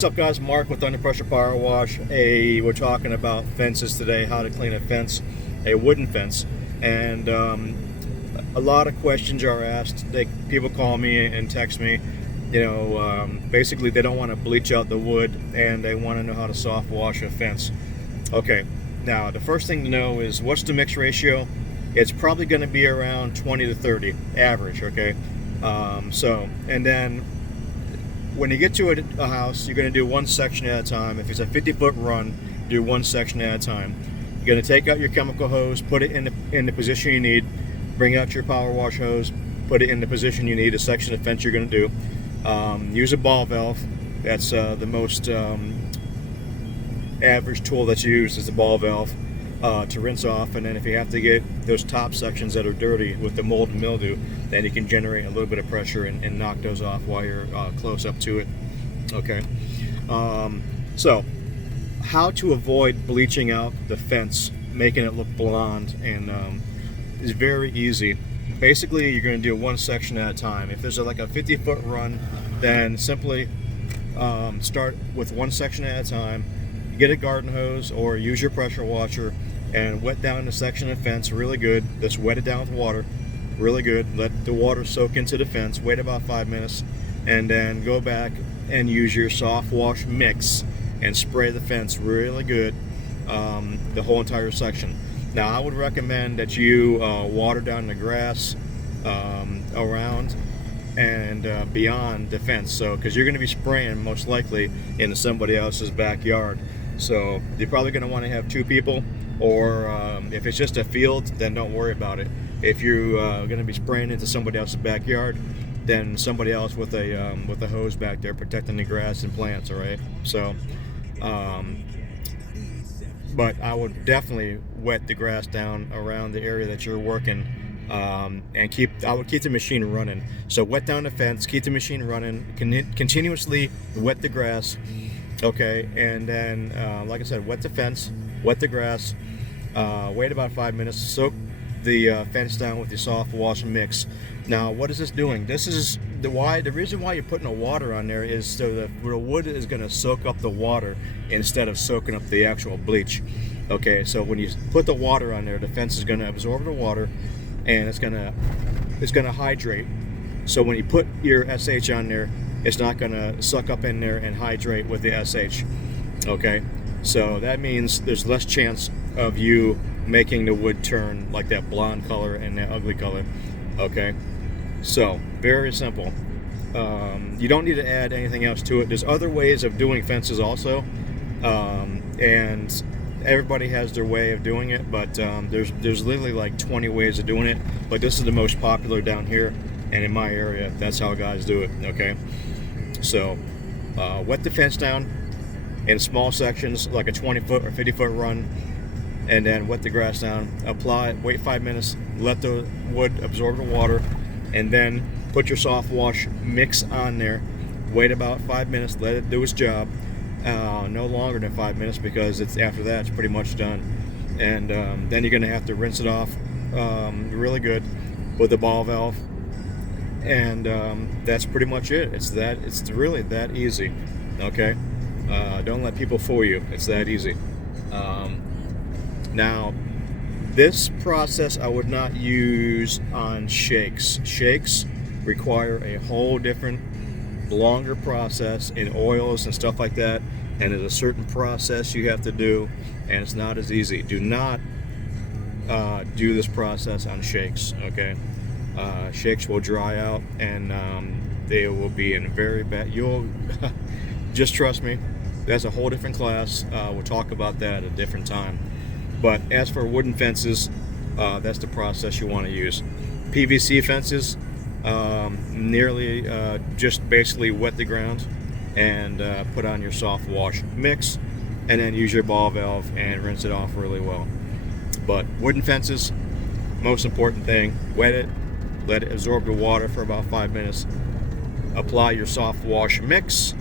What's up, guys? Mark with Under Pressure Power Wash. We're talking about fences today, how to clean a fence, a wooden fence. And a lot of questions are asked. People call me and text me. Basically they don't want to bleach out the wood and they want to know how to soft wash a fence. Okay, now the first thing to know is what's the mix ratio? It's probably going to be around 20 to 30 average, okay? And then when you get to a house, you're going to do one section at a time. If it's a 50-foot run, do one section at a time. You're going to take out your chemical hose, put it in the position you need, bring out your power wash hose, put it in the position you need, a section of fence you're going to do. Use a ball valve. That's the most average tool that's used is the ball valve to rinse off. And then if you have to get those top sections that are dirty with the mold and mildew, then you can generate a little bit of pressure and knock those off while you're close up to it. Okay. So how to avoid bleaching out the fence, making it look blonde, and is very easy. Basically, you're going to do one section at a time. If there's like a 50-foot run, then simply start with one section at a time. Get a garden hose or use your pressure washer and wet down the section of fence really good. Just wet it down with water really good. Let the water soak into the fence. Wait about 5 minutes and then go back and use your soft wash mix and spray the fence really good, the whole entire section. Now I would recommend that you water down the grass around and beyond the fence, so because you're going to be spraying most likely into somebody else's backyard. So you're probably going to want to have two people, or if it's just a field, then don't worry about it. If you're going to be spraying into somebody else's backyard, then somebody else with a hose back there protecting the grass and plants. All right. So, but I would definitely wet the grass down around the area that you're working, and I would keep the machine running. So wet down the fence, keep the machine running, continuously wet the grass. Okay, and then like I said, wet the fence, wet the grass, wait about 5 minutes, soak the fence down with your soft wash mix. Now what is this doing? This is the reason why you're putting the water on there is so the wood is going to soak up the water instead of soaking up the actual bleach. Okay, so when you put the water on there, the fence is going to absorb the water and it's going to hydrate. So when you put your SH on there, it's not going to suck up in there and hydrate with the SH. Okay, so that means there's less chance of you making the wood turn like that blonde color and that ugly color. Okay, so very simple. You don't need to add anything else to it. There's other ways of doing fences also, and everybody has their way of doing it, but there's literally like 20 ways of doing it, but this is the most popular down here and in my area. That's how guys do it. Okay, so wet the fence down in small sections like a 20-foot or 50-foot run, and then wet the grass down, apply, wait 5 minutes, let the wood absorb the water, and then put your soft wash mix on there, wait about 5 minutes, let it do its job. No longer than 5 minutes, because after that it's pretty much done. And then you're going to have to rinse it off really good with the ball valve, and that's pretty much it. It's really that easy. Okay, don't let people fool you. It's that easy. Now this process I would not use on shakes. Shakes require a whole different, longer process in oils and stuff like that, and there's a certain process you have to do, and it's not as easy. Do not do this process on shakes. Okay, shakes will dry out and they will be in very bad. You'll just trust me, that's a whole different class. We'll talk about that at a different time. But as for wooden fences, that's the process you want to use. PVC fences, nearly just basically wet the ground and put on your soft wash mix, and then use your ball valve and rinse it off really well. But wooden fences, most important thing, wet it, let it absorb the water for about 5 minutes, apply your soft wash mix,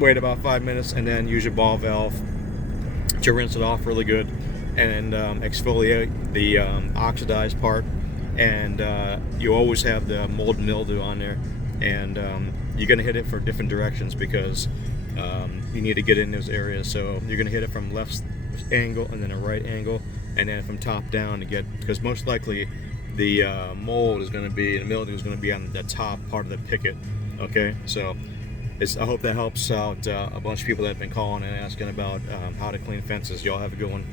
wait about 5 minutes, and then use your ball valve to rinse it off really good, and exfoliate the oxidized part. And you always have the mold and mildew on there, and you're going to hit it for different directions because you need to get in those areas. So you're going to hit it from left angle and then a right angle, and then from top down to get, because most likely the mold is going to be, the mildew is going to be on the top part of the picket. Okay, so I hope that helps out a bunch of people that have been calling and asking about how to clean fences. Y'all have a good one.